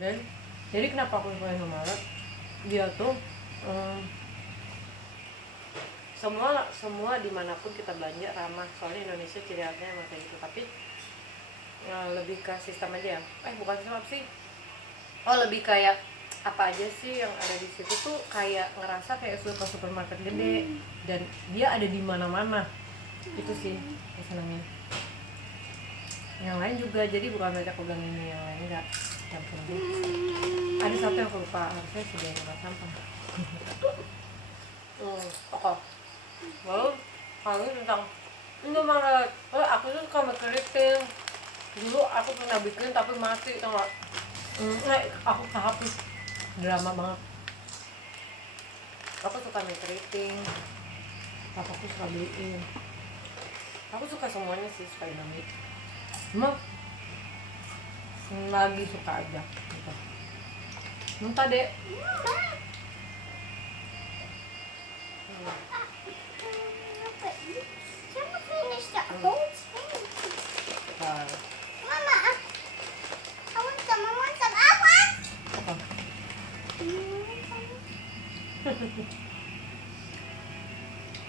Jadi kenapa aku suka Indomaret, dia tuh semua dimanapun kita belanja ramah, soalnya Indonesia ciri khasnya emang kayak gitu. Tapi lebih ke sistem aja ya, bukan sistem apa sih, lebih kayak apa aja sih yang ada di situ tuh kayak ngerasa kayak supermarket gede dan dia ada di mana-mana. Itu sih yang senangnya. Yang lain juga, jadi bukan berarti aku bilang ini yang lain enggak, yang penting ada satu yang aku lupa, harusnya sudah tempat sampah. Oke. Lalu kalau tentang Indomaret, aku tuh suka keriting. Dulu aku pernah bikin tapi mati, tau gak? Aku kehapus, drama banget. Aku suka mie keriting, papaku suka beliin. Aku suka semuanya sih, suka Indomie. Cuma lagi suka aja gitu. Muntah deh.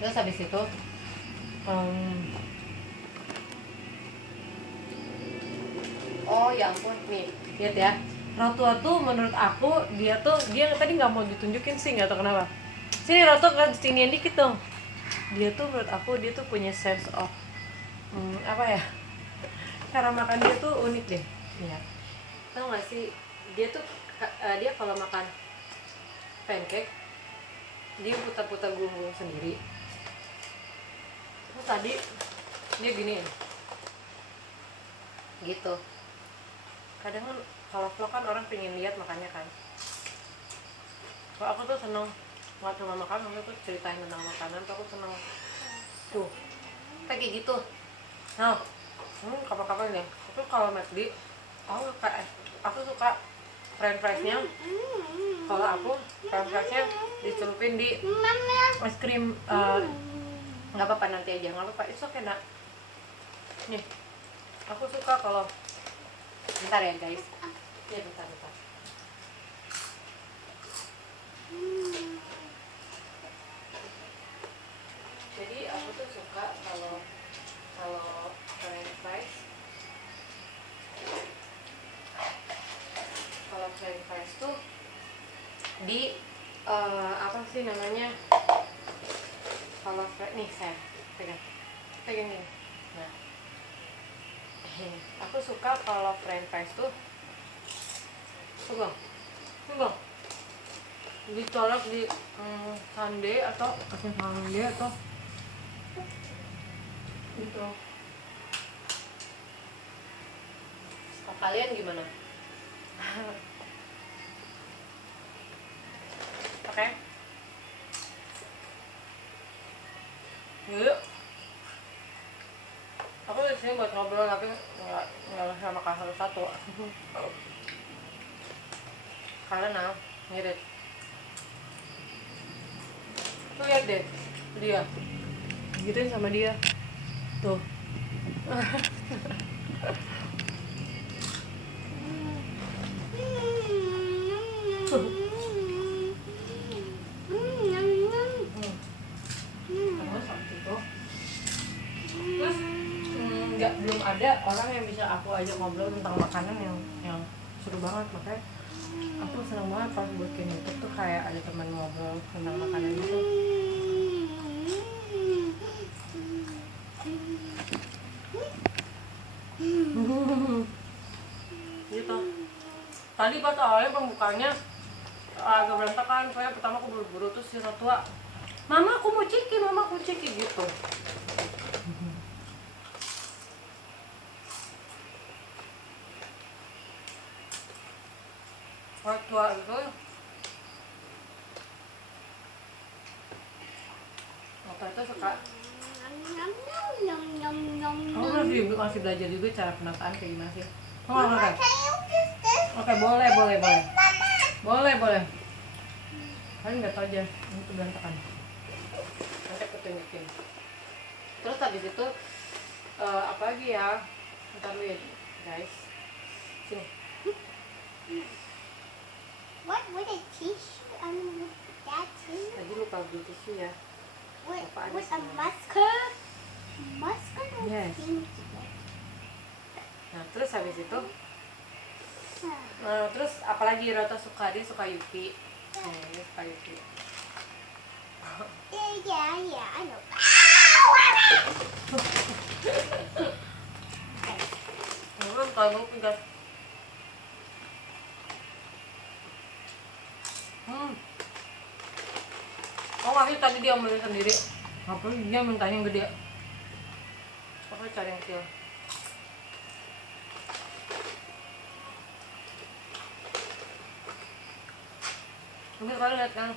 Terus habis itu oh ya ampun, nih lihat ya, Rotua tuh menurut aku dia tadi nggak mau ditunjukin sih, nggak tahu kenapa. Sini Rotua, kan sini dikit dong. Dia tuh menurut aku dia tuh punya sense of apa ya, cara makan dia tuh unik deh ya. Tahu nggak sih, dia tuh dia kalau makan pancake dia putar-putar gulung-gulung sendiri. Terus tadi dia gini gitu. Kadang kan kalau vlog kan orang pengen lihat makannya kan. Kalau aku tuh seneng nggak cuma makan, aku tuh ceritain tentang makanan tuh aku seneng tuh kayak gitu. Nah, kapan-kapan ya, aku kalau McD aku suka french fries-nya. Kalau aku french fries-nya dicelupin di es krim. Nggak apa-apa, nanti aja, nggak apa-apa, it's okay nak. Nih, aku suka kalau bentar ya guys, ya bentar. Jadi aku tuh suka kalau french fries, tuh di apa sih namanya, kalau nih saya pegang gini. Nah, aku suka kalau french fries tuh dicolok di sundae atau gitu. Kalau kalian gimana? Oke. Yuk. Aku di sini buat ngobrol tapi nggak sama kakak satu. Karena ngirit. Tuh lihat deh, dia gituin sama dia tuh. Terus belum ada orang yang bisa aku ajak ngobrol tentang makanan yang seru banget. Makanya aku seneng banget kalau buat YouTube tuh kayak ada teman ngobrol tentang makanan gitu. Gitu. Tadi pas awalnya pembukanya agak berantakan, soalnya pertama aku buru-buru, terus si Rotua, mama aku mau ciki gitu. Rotua itu suka. Aku masih belajar juga cara penataan kayak gimana sih. Oke, boleh. Kalian nggak tahu aja, ini tuh berantakan. Nanti aku tunjukin. Terus habis itu apa lagi ya? Bentar lihat guys. Sini. lupa beli tisu ya. With Apa ada a sebenarnya? mustard. Mustard or Yes. ginger? Nah terus habis itu terus apalagi Rota suka, dia suka Yuki. Dia suka Yuki. Yeah, I know. Belum kalau tinggal. Oh masih tadi dia ambil sendiri. Apa dia mintanya yang gede? Aku cari yang kecil. Mungkin kalian lihat kan,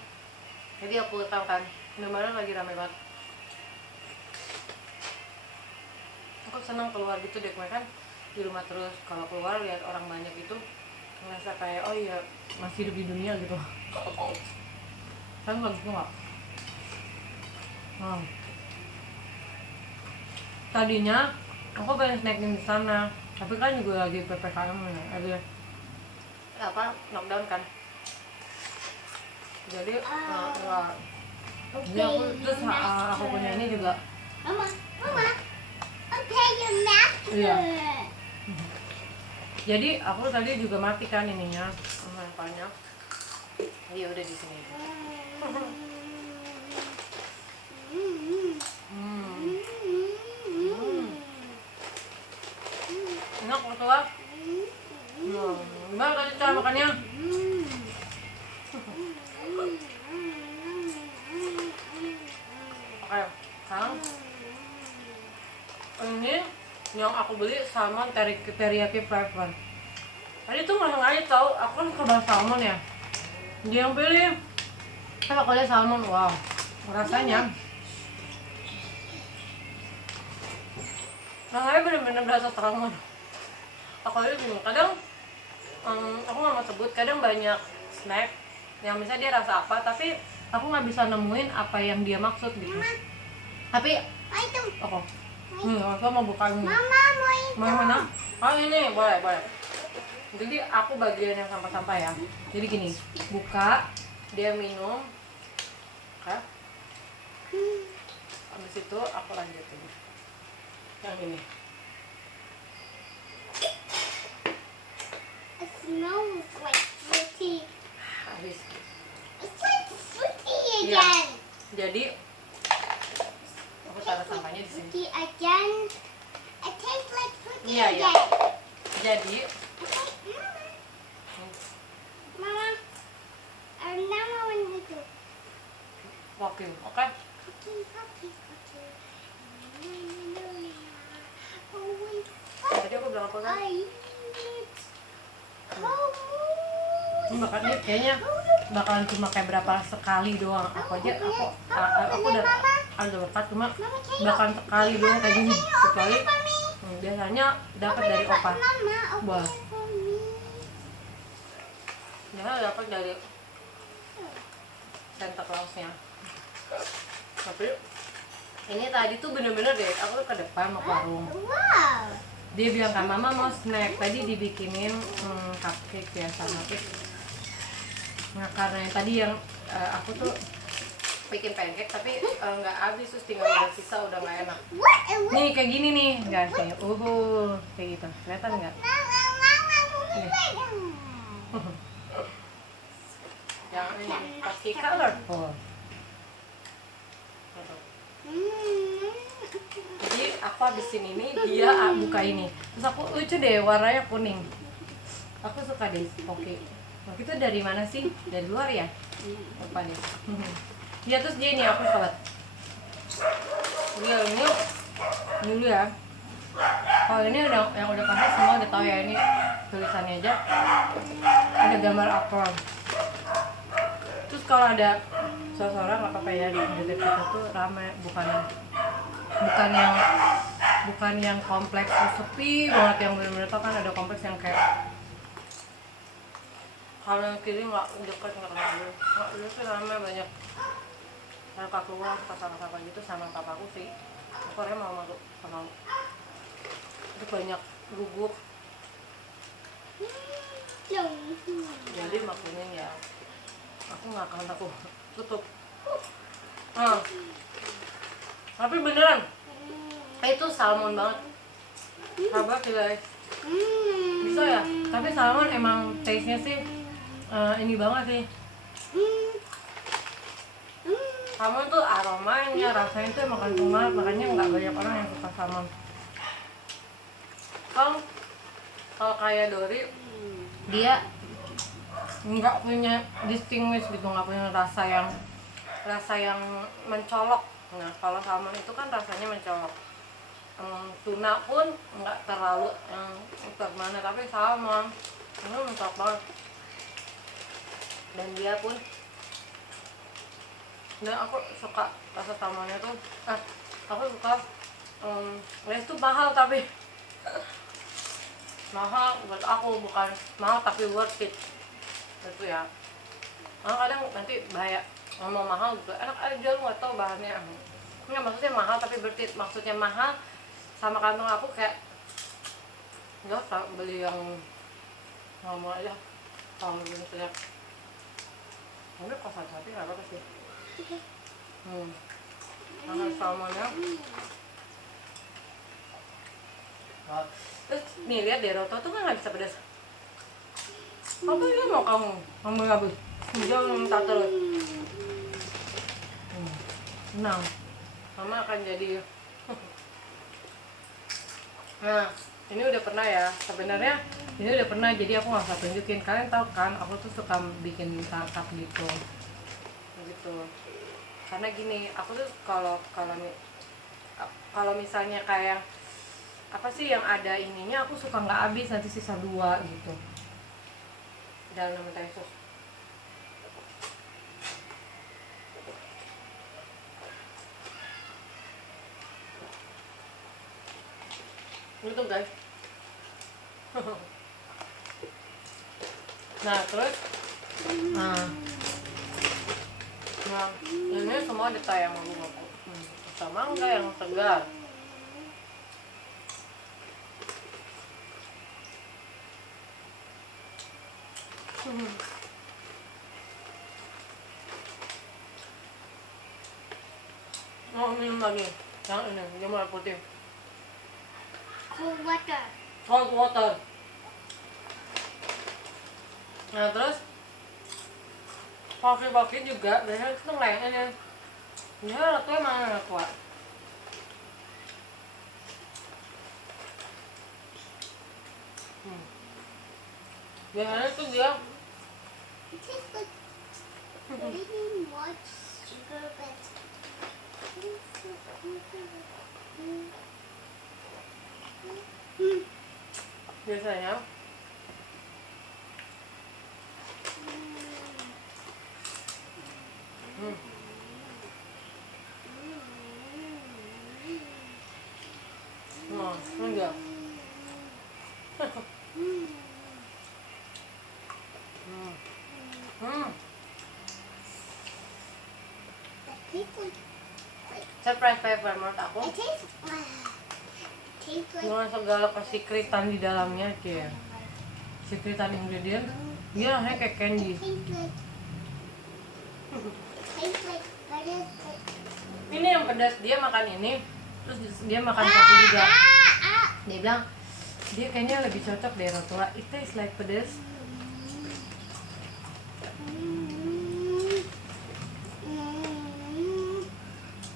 jadi aku tahu kan, benar-benar lagi ramai banget. Aku senang keluar gitu deh, kan di rumah terus. Kalau keluar lihat orang banyak itu, ngerasa kayak oh iya masih hidup di dunia gitu. Kan bagus nggak? Tadinya aku pengen snacking di sana, tapi kan juga lagi ppkm lagi apa lockdown kan. Jadi enggak. Jadi aku terus aku punya ini juga. Mama, okay, your master. Iya. Jadi aku tadi juga matikan ininya, handphonenya. Iya udah di sini. Enak mertua. Gimana tadi cara makannya? Oke, sekarang ini yang aku beli salmon teriyaki flavor. Tadi tuh nggak sengaja tahu, aku kan suka banget salmon ya. Dia yang pilih. Tapi aku lihat salmon, wow, rasanya. Rasanya bener-bener berasa salmon. Aku lihat gini, kadang aku nggak mau sebut, kadang banyak snack yang misalnya dia rasa apa, tapi aku nggak bisa nemuin apa yang dia maksud gitu. Tapi aku aku mau buka ini. Mama mau itu. Mau yang mana? Oh ini boleh. Jadi aku bagian yang sampah-sampah ya. Jadi gini, buka, dia minum, oke. Habis itu aku lanjutin yang ini. It smells like fruity. Habis. It's like fruity Iya. again. Jadi aku taruh sampahnya di sini. Fruity again. It tastes like fruity Iya, iya. again. Jadi Okay, Mama. Now I want to do. walking, oke? Cookie. Tadi aku bilang apa kan? Ini bakal kayaknya bakalan cuma kayak berapa sekali doang. Aku udah berkat cuma bakalan sekali doang kayak gini. Kecuali biasanya dapat dari opa. Wah. Biasanya dapat dari Santa Clausnya. Tapi ini tadi tuh bener-bener deh, aku ke depan mau ke warung. Wow. Dia bilang kan mama mau snack, tadi dibikinin cupcake ya sama cake. Nah karena yang tadi yang aku tuh bikin pancake tapi nggak habis, terus tinggal udah sisa, udah nggak enak. Nih kayak gini nih guys, kayak kayak gitu, kelihatan nggak? Yang ini pakai colorful. Jadi aku habisin ini, dia buka ini, terus aku lucu deh warnanya kuning. Aku suka deh poke. Poke itu dari mana sih? Dari luar ya? Lupa deh. Ya terus dia ini aku salat. Dia ini dulu ya. Kalau ini udah yang udah pasti semua udah tahu ya, ini tulisannya aja. Ada gambar apel. Terus kalau ada seseorang nggak apa-apa ya, di dekat kita tuh ramai, bukan yang kompleks sepi banget, yang benar-benar tau kan ada kompleks yang kayak kalau kiri nggak dekat, nggak kenal dulu sih ramai banyak. Kakak keluar kakak gitu sama papaku sih, aku orangnya mau masuk sama itu banyak guguk, jadi maklumin ya, aku nggak akan aku tutup. Ah, tapi beneran itu salmon banget. Sabar sih guys. Bisa ya, tapi salmon emang taste-nya sih ini banget sih. Salmon tuh aromanya, rasanya tuh emang kental banget, makanya nggak banyak orang yang suka salmon. Kalau kayak Dori, dia nggak punya distinguish gitu, nggak punya rasa yang mencolok. Nah kalau salmon itu kan rasanya mencolok. Tuna pun nggak terlalu gimana, tapi salmon itu mencolok banget. Dan dia pun, dan aku suka rasa salmonnya tuh, aku suka ya itu mahal tapi mahal buat aku, bukan mahal tapi worth it itu ya. Kadang nanti bahaya ngomong mahal juga enak aja, lu nggak tahu bahannya. Nggak, maksudnya mahal tapi worth it. Maksudnya mahal sama kantong aku kayak nggak usah beli yang ngomong aja kalau belum siap. Udah kok hati nggak apa-apa sih. Makan salmonnya. Wow. Terus nih lihat deh, Roto tuh kan nggak bisa pedas. Apa ini mau kamu ngabut? Jangan minta terus. Tenang, mama akan jadi. Nah, ini udah pernah ya. Sebenarnya ini udah pernah, jadi aku nggak usah tunjukin. Kalian tahu kan, aku tuh suka bikin tarkap gitu. Karena gini, aku tuh kalau misalnya kayak apa sih yang ada ininya, aku suka nggak habis, nanti sisa 2 gitu dalam mentah sos. Gitu guys. Nah terus nah ini semua ditayang sama aku. Bisa mangga yang segar. Mau minum lagi yang ini, jamur putih. Cold water. Cold water. Nah terus coffee juga biasanya itu ngelayan ini. Dia ratunya mana kuat. Biasanya tuh dia It tastes like really much sugar, but biasanya enggak. Surprise flavor menurut aku. it tastes like Dengan segala kesikritan di dalamnya, kayak sikritan ingredient, dia rasanya kayak candy. tastes like butter. Ini yang pedas, dia makan ini, terus dia makan kopi juga. Dia bilang dia kayaknya lebih cocok deh Rotola. It tastes like pedas.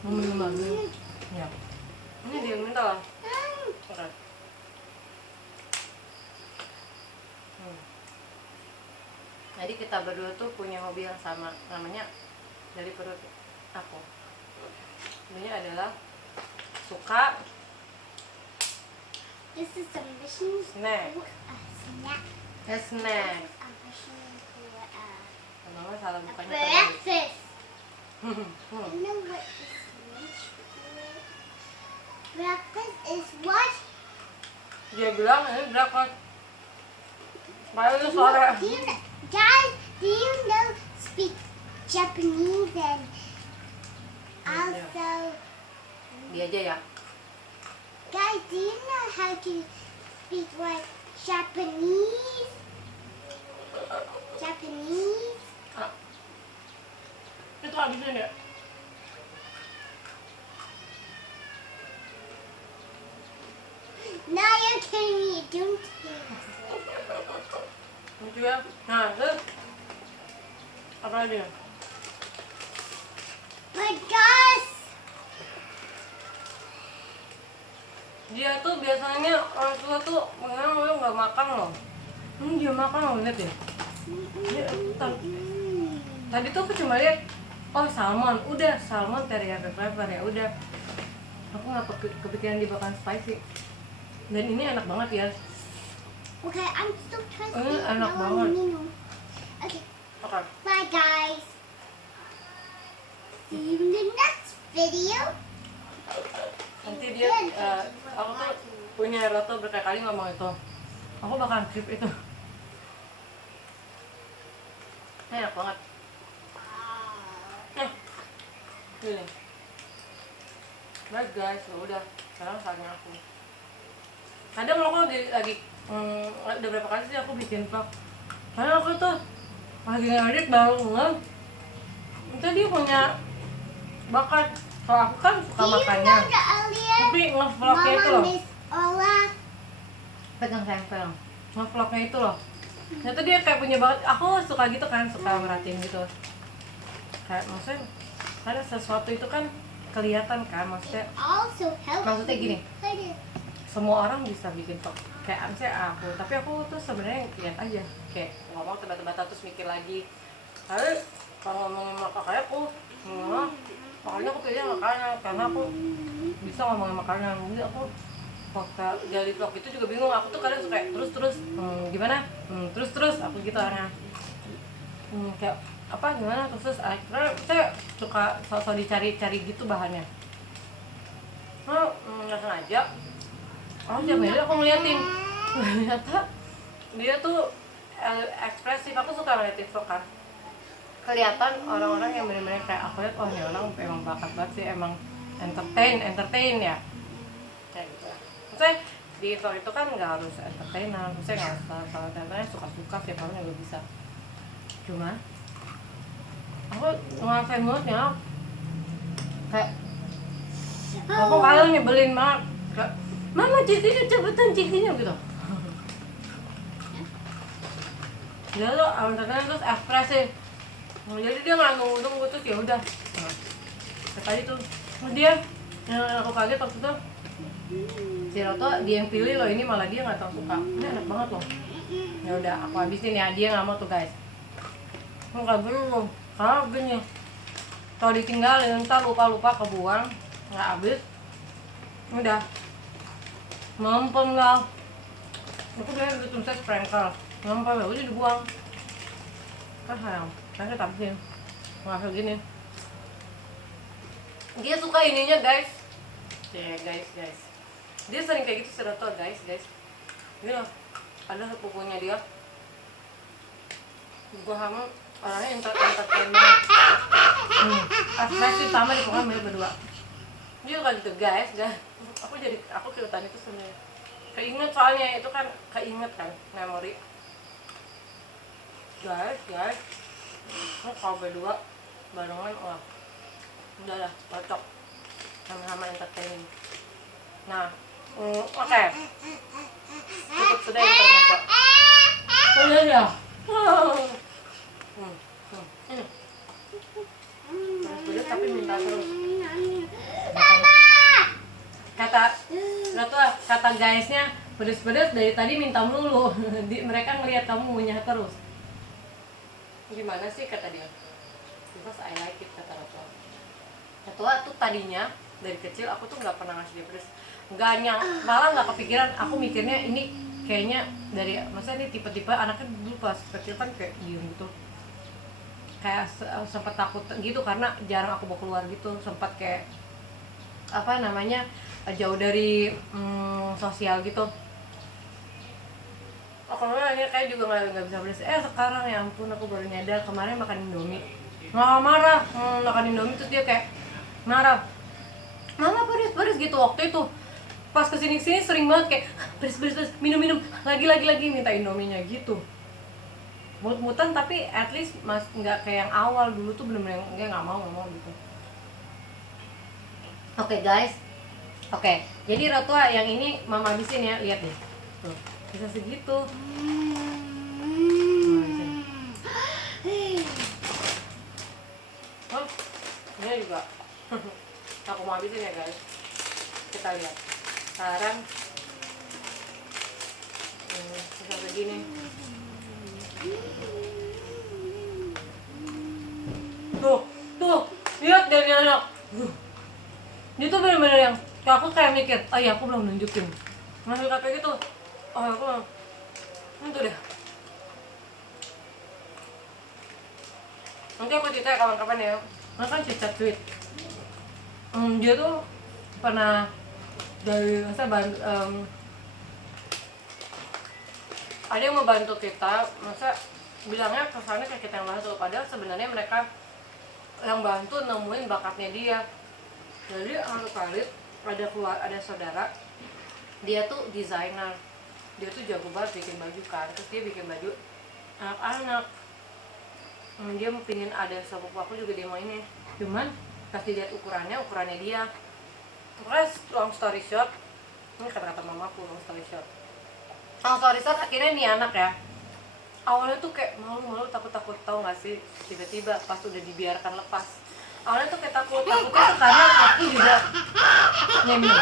Mau minum lagi? Ya. Ini dia yang minta lah. Oke. Jadi kita berdua tuh punya hobi yang sama, namanya dari perut aku. Ini adalah suka This is a mission snack. for a snack. Snack. A mission for Mama salah a bukannya tadi. breakfast. You know what is lunch? Breakfast is what? Dia bilang ini breakfast. Padahal itu sore. Guys, do you know speak Japanese and also Dia aja ya. guys, do you know how to speak like Japanese? Japanese? Itu habisin ya. don't think so. Lucu ya. Nah, terus apa lagi? But guys, Dia tuh biasanya orang tua tuh mengenal lo nggak makan loh. Dia makan loh, lihat ya. Tadi tuh aku cuma lihat, oh salmon, udah salmon teriyaki flavor ya udah. Aku nggak kepikiran dimakan spicy. Dan ini enak banget ya. okay, I'm still trusting. Enak Now banget. I'm minum. Okay, Oke. bye guys. See you in the next video. Nanti dia, aku tuh punya Roto berkali-kali ngomong itu. Aku bakal keep itu. Enak banget. Gini. Baik guys, ya udah. Sekarang saatnya aku. Kadang aku lagi udah berapa kali sih aku bikin vlog. Karena aku tuh lagi ngedit baru ngeh. Itu dia punya bakat. Kalau aku kan suka Do you makannya. know the earlier Tapi nge-vlognya itu Mama loh. Miss Ola? Pegang sayang. Nge-vlognya itu loh. Ternyata dia kayak punya bakat. Aku suka gitu kan, suka merhatiin gitu. Kayak maksudnya ada sesuatu itu kan kelihatan kan, maksudnya Also help. Maksudnya gini. Like this. semua orang bisa bikin vlog kayak misalnya aku, tapi aku tuh sebenarnya lihat aja kayak ngomong tebak-tebakan terus mikir lagi. Lalu kalau ngomongin makanan aku makanya aku pilih makanan karena aku bisa ngomongin makanan. Jadi aku pakai jadi vlog itu juga bingung, aku tuh kadang suka kayak terus gimana terus aku gitu orangnya kayak apa gimana terus akhirnya saya suka sosok dicari-cari gitu bahannya. Nggak sengaja tiap hari aku ngeliatin ternyata dia tuh ekspresif. Aku suka ngeliatin vlog kan, kelihatan orang-orang yang benar-benar kayak aku lihat, oh ini orang emang bakat banget sih, emang entertain ya kayak gitu. Maksudnya di vlog itu kan nggak harus entertainan, maksudnya nggak salah entertainnya, suka-suka sih orang juga bisa. Cuma aku ngerasain banget ya kayak aku kadang nyebelin banget kayak, mama cikinya cepetan cikinya gitu. Dia tuh entertain terus ekspresif. Jadi dia nggak nunggu terus ya udah. Kayak tadi tuh terus dia yang aku kaget waktu itu si Roto dia yang pilih loh, ini malah dia nggak tahu suka. Ini enak banget loh. Ya udah aku habisin ya, dia nggak mau tuh guys. Nggak belum, karena gini kalau ditinggalin ntar lupa kebuang nggak habis. Udah mampun lah. Aku bilang gitu saya sprinkle mampun ya udah dibuang. Kan sayang, saya tabisin nggak kayak gini. Dia suka ininya guys. Guys. Dia sering kayak gitu Roto guys. Ini loh, ada sepupunya dia. Gua sama orangnya entertain banget. Ekspresif sama di pokoknya mirip berdua. Dia suka gitu guys. Aku keliatan itu sebenarnya. Keinget soalnya itu kan keinget kan memori. Guys. Kalau berdua barengan wah. Udah lah, cocok. Sama-sama entertaining. Nah, oke. Cukup sudah intermezzo. Udah ya. Pedas tapi minta terus. Kata guysnya pedes dari tadi minta melulu. Mereka ngelihat kamu ngunyah terus. Gimana sih kata dia? Because I like it kata Rotua. Rotua tuh tadinya dari kecil aku tuh nggak pernah ngasih dia pedes. Malah nggak kepikiran. Aku mikirnya ini kayaknya dari maksudnya ini tipe-tipe anaknya dulu pas kecil kan kayak diem gitu. Kayak sempat takut gitu karena jarang aku bawa keluar gitu, sempat kayak apa namanya jauh dari sosial gitu. Kalau ini kayak juga nggak bisa pedes. Sekarang ya ampun aku baru nyadar kemarin makan Indomie nggak marah, makan Indomie terus dia kayak marah, mama pedes gitu. Waktu itu pas kesini sering banget kayak pedes minum lagi minta Indominya gitu. Mut-mutan tapi at least nggak kayak yang awal dulu tuh bener-bener nggak mau gitu. Oke guys, oke jadi Rotua yang ini mama habisin ya, lihat deh tuh bisa segitu. Oh, ini juga aku mau habisin ya guys. Kita lihat sekarang bisa begini. Tuh, lihat dari anak. Dia tuh bener-bener yang aku kayak mikir, oh iya aku belum nunjukin. Masih kayak gitu. Oh aku belum. Itu deh. Nanti aku cerita kapan-kapan ya. Nah kan cerita tweet. Dia tuh pernah dari ada yang mau bantu kita, masa bilangnya kesannya kayak kita yang bantu, padahal sebenarnya mereka yang bantu nemuin bakatnya dia. Jadi satu kali ada saudara, dia tuh desainer, dia tuh jago banget bikin baju kan, terus dia bikin baju anak-anak. Dia mau pingin ada sepupu aku juga dia mau ini, cuman pas dilihat ukurannya dia. Terus long story short, ini kata-kata mamaku, long story short, akhirnya nih anak ya, awalnya tuh kayak malu-malu, takut-takut, tau gak sih, tiba-tiba pas udah dibiarkan lepas, awalnya tuh kayak takutnya tuh karena aku juga nyemin,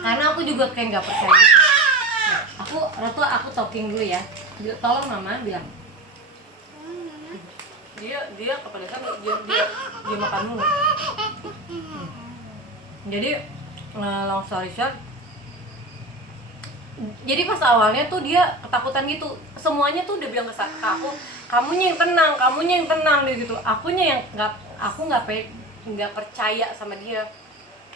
karena aku juga kayak nggak percaya gitu. Aku talking dulu ya, tolong mama bilang, dia kepedesan, dia makan dulu. Jadi long story short, jadi pas awalnya tuh dia ketakutan gitu, semuanya tuh udah bilang ke aku, kamunya yang tenang dia gitu, aku nggak percaya sama dia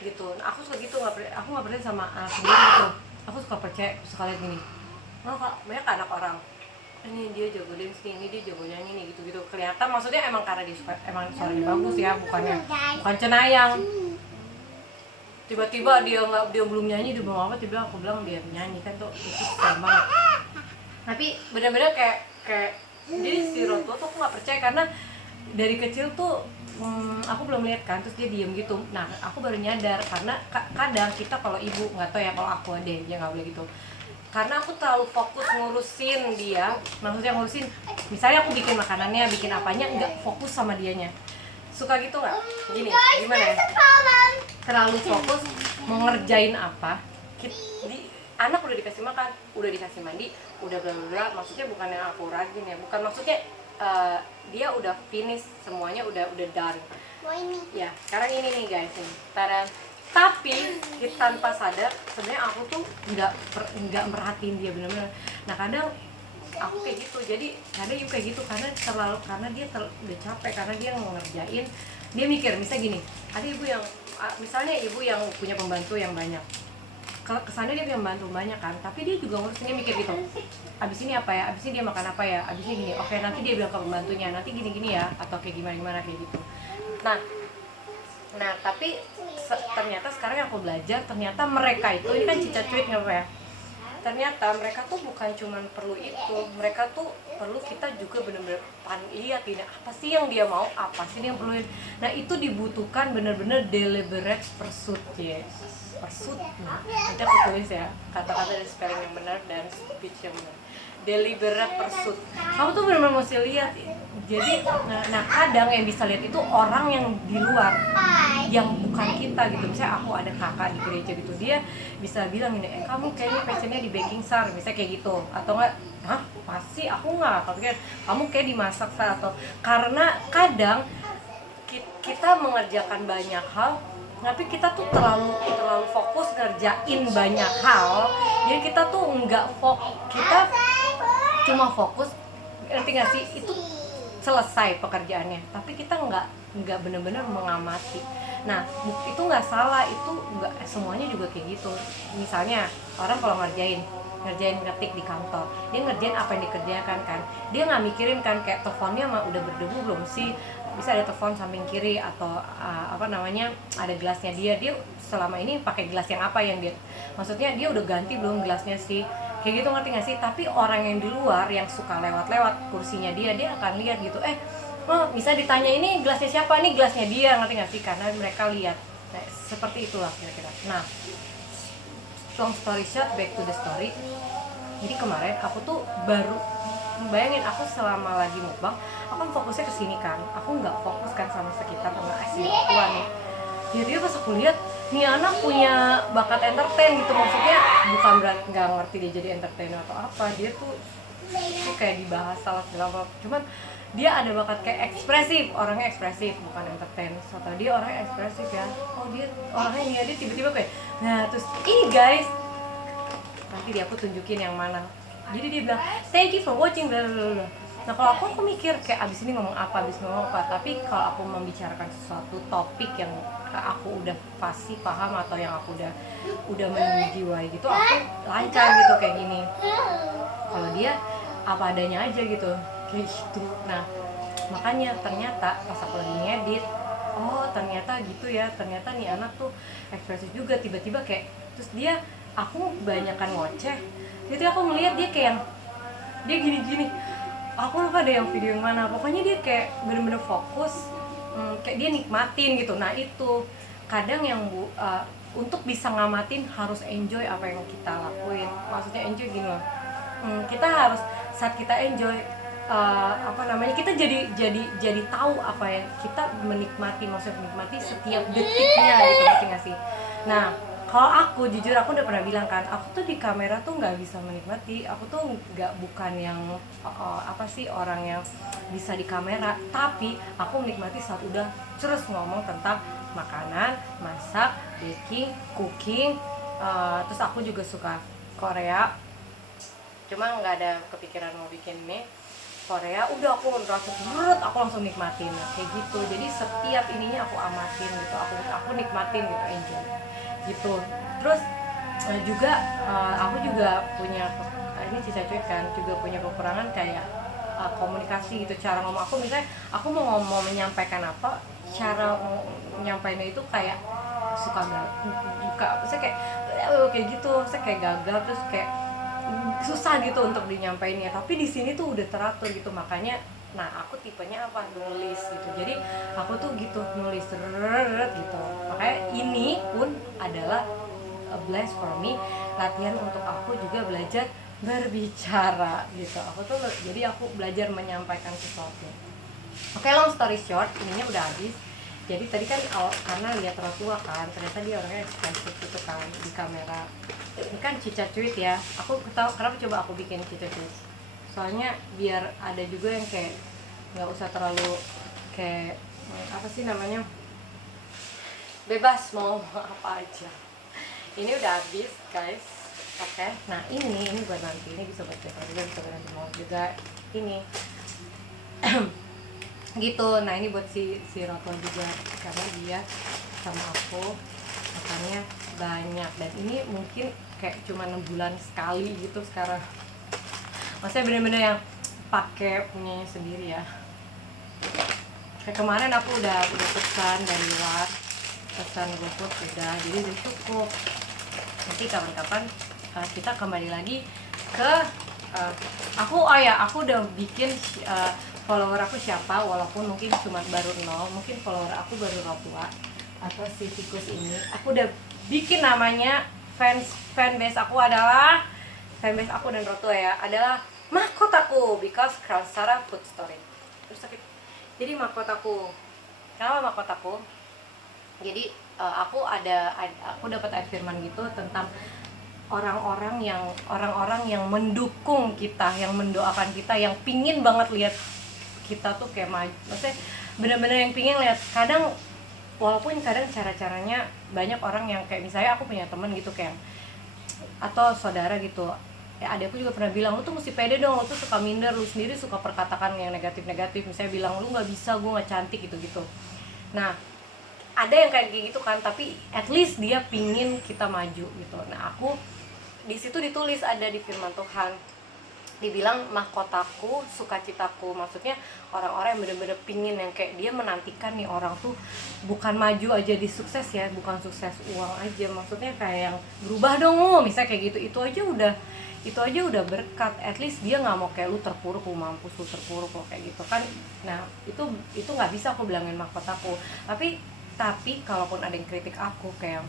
gitu. Nah, aku suka gitu, aku nggak percaya sama anak sendiri gitu. Aku suka percaya, suka lihat gini, banyak anak orang, ini dia jago dance nih, ini dia jago nyanyi nih, gitu kelihatan, maksudnya emang karena dia suka, emang suaranya bagus ya, bukan cenayang. Tiba-tiba dia belum nyanyi, dia belum apa, aku bilang dia nyanyi kan, tuh itu keren banget. Tapi benar-benar kayak jadi si Rotwo tuh aku nggak percaya, karena dari kecil tuh aku belum lihat kan, terus dia diem gitu. Nah aku baru nyadar, karena kadang kita kalau ibu, nggak tahu ya kalau aku deh, dia nggak boleh gitu, karena aku terlalu fokus ngurusin dia, maksudnya ngurusin, misalnya aku bikin makanannya, bikin apanya, nggak fokus sama dianya. Suka gitu nggak? Gini, gimana ya? Terlalu fokus mau ngerjain apa, anak udah dikasih makan, udah dikasih mandi, udah bla bla bla, maksudnya bukan yang aku rajin ya, bukan maksudnya dia udah finish semuanya, udah done. Ya, sekarang ini nih guys nih. Tapi tanpa sadar sebenarnya aku tuh nggak merhatiin dia benar-benar. Nah kadang aku kayak gitu, jadi kadang ibu kayak gitu karena dia udah capek, karena dia mau ngerjain, dia mikir misalnya gini, ada ibu yang misalnya ibu yang punya pembantu yang banyak, kalau kesannya dia punya pembantu banyak kan, tapi dia juga ngurusinnya mikir gitu, abis ini apa ya, abis ini dia makan apa ya, abis ini gini, oke nanti dia bilang ke pembantunya nanti gini-gini ya, atau kayak gimana kayak gitu. Nah tapi ternyata sekarang yang aku belajar, ternyata mereka itu, ini kan cica cuit nggak apa ya, ternyata mereka tuh bukan cuman perlu itu, mereka tuh perlu kita juga bener-bener lihat ini apa sih yang dia mau, apa sih dia yang perluin. Nah itu dibutuhkan bener-bener deliberate pursuit ya, pursuit. Nanti aku tulis ya kata-kata dan spelling yang benar dan speech yang benar. Deliberate pursuit. Kamu tuh bener-bener mesti lihat. Jadi, nah kadang yang bisa lihat itu orang yang di luar, yang bukan kita gitu. Misalnya aku ada kakak di gereja gitu, dia bisa bilang ini, kamu kayaknya passionnya di baking sar, misalnya kayak gitu. Atau enggak, pasti aku nggak, tapi kamu kayak dimasak sar, atau karena kadang kita mengerjakan banyak hal, tapi kita tuh terlalu fokus ngerjain banyak hal, jadi kita tuh kita cuma fokus, ngerti nggak sih, itu selesai pekerjaannya, tapi kita nggak benar-benar mengamati. Nah itu nggak salah, itu nggak semuanya juga kayak gitu. Misalnya orang kalau ngerjain ngetik di kantor, dia ngerjain apa yang dikerjakan kan, dia nggak mikirin kan kayak teleponnya mah udah berdebu belum sih, bisa ada telepon samping kiri, atau ada gelasnya dia selama ini pakai gelas yang apa, yang dia maksudnya dia udah ganti belum gelasnya sih, kayak gitu, ngerti nggak sih? Tapi orang yang di luar yang suka lewat kursinya dia akan lihat gitu, bisa ditanya ini gelasnya siapa, nih gelasnya dia, ngerti nggak sih? Karena mereka lihat. Nah, seperti itulah kira-kira. Nah long story short, back to the story. Jadi kemarin aku tuh baru bayangin, aku selama lagi mukbang aku kan fokusnya ke sini kan, aku nggak fokus kan sama sekitar sama si Tuan nih. Jadi pas aku lihat nih anak punya bakat entertain gitu, maksudnya bukan berarti nggak ngerti dia jadi entertainer atau apa, dia tuh kayak dibahas salah segala, cuman dia ada bakat kayak ekspresif, orangnya ekspresif bukan entertain. Soalnya dia orangnya ekspresif ya, oh dia orangnya dia tiba-tiba kayak, nah terus ini guys, nanti dia aku tunjukin yang mana. Jadi dia bilang thank you for watching bla bla bla. Nah kalau aku mikir kayak abis ini ngomong apa, tapi kalau aku membicarakan sesuatu topik yang aku udah pasti paham atau yang aku udah menjiwai gitu, aku lancar gitu kayak gini. Kalau dia apa adanya aja gitu kayak gitu. Nah makanya ternyata pas aku lagi ngedit, oh ternyata gitu ya, ternyata nih anak tuh ekspresif juga, tiba-tiba kayak, terus dia, aku banyakan ngoceh gitu, aku ngeliat dia kayak dia gini-gini, aku lupa deh yang video yang mana, pokoknya dia kayak bener-bener fokus, kayak dia nikmatin gitu. Nah itu kadang yang untuk bisa ngamatin harus enjoy apa yang kita lakuin, maksudnya enjoy gini loh, kita harus saat kita enjoy, kita jadi tahu apa yang kita menikmati, maksudnya menikmati setiap detiknya gitu, ngerti nggak sih? Nah kalau aku jujur, aku udah pernah bilang kan, aku tuh di kamera tuh nggak bisa menikmati, aku tuh bukan yang orang yang bisa di kamera, tapi aku menikmati saat udah terus ngomong tentang makanan, masak, baking, cooking, terus aku juga suka Korea, cuma nggak ada kepikiran mau bikin mie Korea, udah aku merasa aku langsung nikmatin kayak gitu. Jadi setiap ininya aku amatin gitu, aku nikmatin gitu, enjoy gitu. Terus juga aku juga punya, ini Cica Cuit kan juga punya kekurangan kayak komunikasi gitu, cara ngomong aku. Misalnya aku mau menyampaikan apa, cara menyampaikannya itu kayak suka saya kayak gitu, saya kayak gagal, terus kayak susah gitu untuk dinyampainnya. Tapi di sini tuh udah teratur gitu, makanya nah aku tipenya apa, nulis gitu. Jadi aku tuh gitu nulis gitu, makanya ini pun adalah a bless for me, latihan untuk aku juga belajar berbicara gitu. Aku tuh jadi aku belajar menyampaikan sesuatu. Oke, long story short, ininya udah habis. Jadi tadi kan karena lihat orang tua kan, ternyata dia orangnya ekspresif gitu kan di kamera. Ini kan Cica Cuit ya, aku tahu kenapa coba aku bikin Cica Cuit, soalnya biar ada juga yang kayak nggak usah terlalu kayak apa sih namanya, bebas mau apa aja. Ini udah habis guys. Oke, nah ini buat nanti, ini bisa buat besok juga, bisa buat nanti mau juga ini gitu. Nah ini buat si Rotwa juga, karena dia sama aku makannya banyak, dan ini mungkin kayak cuma 6 bulan sekali gitu sekarang, maksudnya bener-bener yang pakai punyanya sendiri ya. Kayak kemarin aku udah pesan dari luar, pesan GoFood udah, jadi udah cukup. Nanti kapan-kapan kita kembali lagi ke aku udah bikin follower aku siapa, walaupun mungkin cuma baru 0, mungkin follower aku baru Rotwa atau si tikus ini. Aku udah bikin namanya fanbase aku adalah, fanbase aku dan Rotwa ya, adalah mahkotaku, because Krausara Food Story. Terus sakit. Jadi mahkotaku. Kenapa mahkotaku? Jadi aku dapat ayat firman gitu tentang orang-orang yang mendukung kita, yang mendoakan kita, yang pingin banget lihat kita tuh kayak maju. Maksudnya benar-benar yang pingin lihat. Kadang walaupun kadang cara-caranya banyak orang yang kayak, misalnya aku punya teman gitu kayak, atau saudara gitu ya, adikku juga pernah bilang, lu tuh mesti pede dong, lu tuh suka minder, lu sendiri suka perkatakan yang negatif-negatif, misalnya bilang lu nggak bisa, gue nggak cantik gitu-gitu. Nah ada yang kayak gitu kan, tapi at least dia pingin kita maju gitu. Nah aku di situ ditulis, ada di firman Tuhan dibilang mahkotaku, sukacitaku, maksudnya orang-orang yang bener-bener pingin, yang kayak dia menantikan nih orang tuh bukan maju aja di sukses ya, bukan sukses uang aja, maksudnya kayak yang berubah dong lu, misalnya kayak gitu. Itu aja udah berkat. At least dia nggak mau kayak lu terpuruk, lu mampus, lu terpuruk lo kayak gitu kan. Nah itu nggak bisa aku bilangin mahkotaku. Tapi kalaupun ada yang kritik aku kayak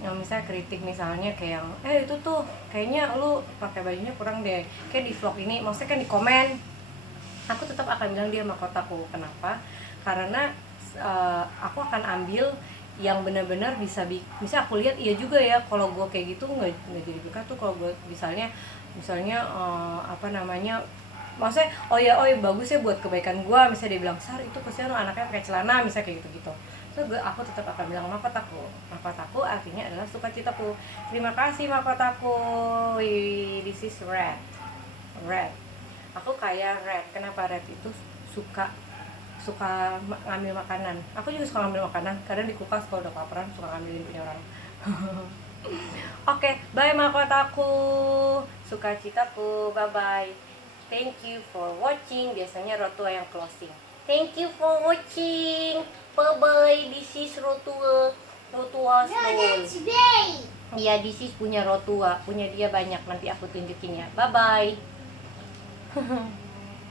yang misalnya kritik misalnya kayak yang itu tuh kayaknya lu pakai bajunya kurang deh kayak di vlog ini, maksudnya kan di komen, aku tetap akan bilang dia mahkotaku. Kenapa? Karena aku akan ambil yang benar-benar bisa aku lihat iya juga ya kalau gue kayak gitu nggak jadi berkah tuh kalau gue misalnya apa namanya, maksudnya oh ya bagus ya buat kebaikan gue, misalnya dia bilang Sar itu kesian anaknya pakai celana misalnya kayak gitu. So aku tetap akan bilang mahkotaku artinya adalah sukacitaku. Terima kasih mahkotaku. This is red. Aku kayak red. Kenapa red itu suka ngambil makanan. Aku juga suka ngambil makanan. Kadang di kulkas kalau udah kelaparan suka ngambilin punya orang. Oke, bye mahkotaku. Sukacitaku. Bye bye. Thank you for watching. Biasanya Rotua yang closing. Thank you for watching. Bye bye. This is Rotua. Rotua No, Soul. that's Ray. Iya, this is punya Rotua. Punya dia banyak. Nanti aku tunjukin ya. Bye bye.